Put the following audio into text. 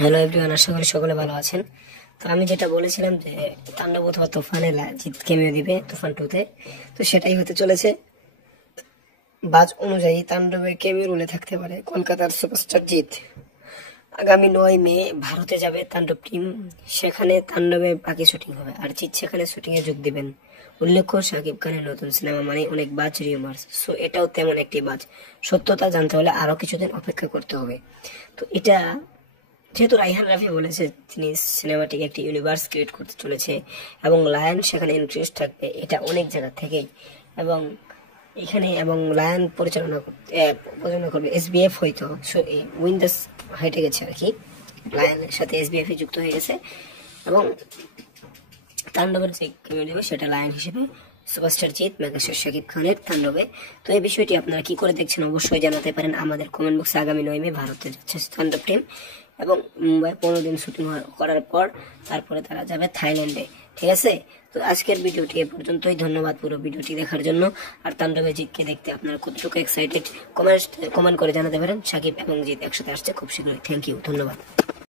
Hello everyone, আশা করি সকলে ভালো আছেন। তো আমি যেটা বলেছিলাম যে তাণ্ডব অথবা তুফানে জিৎ কেমিও দিবে তুফান 2-তে, তো সেটাই হতে চলেছে। বাজ অনুযায়ী তাণ্ডবে কেমিও রোলে থাকতে পারে কলকাতার সুপারস্টার জিৎ। আগামী 9 মে ভারতে যাবে তাণ্ডব টিম, সেখানে তাণ্ডবে বাকি শুটিং হবে আর জিৎ সেখানে শুটিং এ যোগ দিবেন। উল্লেখ্য, শাকিব খানের নতুন সিনেমা মানে অনেক বাজ রিউমার্স, সো এটাও তেমন একটি বাজ। সত্যতা জানতে হলে আরো কিছুদিন অপেক্ষা করতে হবে। তো এটা যেহেতু রাইহান রাফি বলেছে তিনি সিনেমাটিকে একটি ইউনিভার্স ক্রিয়েট করতে চলেছে এবং লায়ন সেখানে ইন্টারেস্ট থাকবে, এটা অনেক জায়গা থেকেই। এবং এখানে এবং লায়ন প্রযোজনা করবে এসবিএফ, হয়তো উইন্ডোজ হেঁটে গেছে আর কি, লায়নের সাথে এসবিএফ যুক্ত হয়ে গেছে। এবং তাণ্ডবের যে কেমিও দেবে সেটা লায়ন হিসেবে সুপারস্টার জিৎ মেগাস্টার শাকিব খানের তাণ্ডবে। তো এই বিষয়টি আপনারা কি করে দেখছেন অবশ্যই জানাতে পারেন আমাদের কমেন্ট বক্সে। আগামী 9 মে ভারতে যাচ্ছে তাণ্ডব টিম এবং মুম্বাই 15 দিন শুটিং করার পর তারপরে তারা যাবে থাইল্যান্ডে। ঠিক আছে, তো আজকের ভিডিওটি এ পর্যন্তই। ধন্যবাদ পুরো ভিডিওটি দেখার জন্য। আর তাণ্ডবে জিতকে দেখতে আপনারা কতটুকু এক্সাইটেড কমেন্ট করে জানাতে পারেন। শাকিব এবং জিৎ একসাথে আসছে খুব শীঘ্রই। থ্যাংক ইউ, ধন্যবাদ।